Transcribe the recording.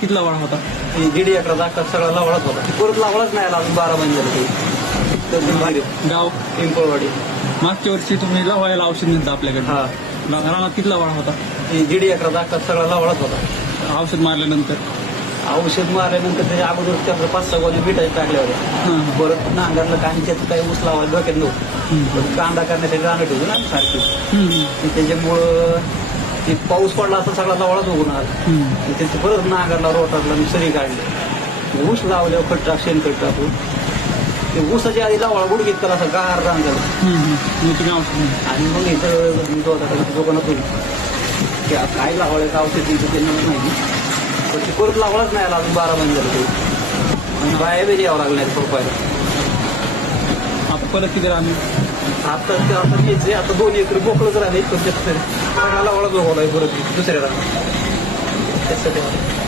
किती लवाळ होता? दीड एकराचा अख्खा सगळा लावळाच होता. परत लावळाच नाही आला अजून बारा महिने झाले ते. गाव? पिंपळवाडी. मागच्या वर्षी तुम्ही लवायला औषध दिलं आपल्याकडे हा. रानात किती लवाळ होता? दीड एकराचा अख्खा सगळा लावळाच होता. औषध मारल्यानंतर? औषध मारल्यानंतर त्याच्या अगोदर ते आपलं पाच सहा गोळी मिठाचे टाकल्या होत्या. हां. परत नांगरलं काही त्याचं काही ऊस लावायला डोक्यात नव्हतं. कांदा करण्यासाठी राहणं ठेवलं ना सारखी. त्याच्यामुळं ते पाऊस पडला असं सगळा लावळाच हम्म. आणि त्याचं परत नांगरला रोटारला आणि सरी काढली ऊस लावल्यावर खट टाक शेणखट टाकून. ते ऊसाच्या आधी लावळा गुडघीत त्याला असं गार रान झालं. आणि मग इथं दुकानातून की आता काय लावळ्याचं औषध ते मला माहिती पण ते परत लावळाच नाही आला अजून बारा महिने झालं ते. आणि बाया बी यावं पप्पायला आता परत किती राहणे आता ते आता घ्यायचे आता दोन एकर बोकळच राहिले पण त्यात सगळा लावळा जोगवलाय परत दुसऱ्या दुसऱ्याला. त्यासाठी.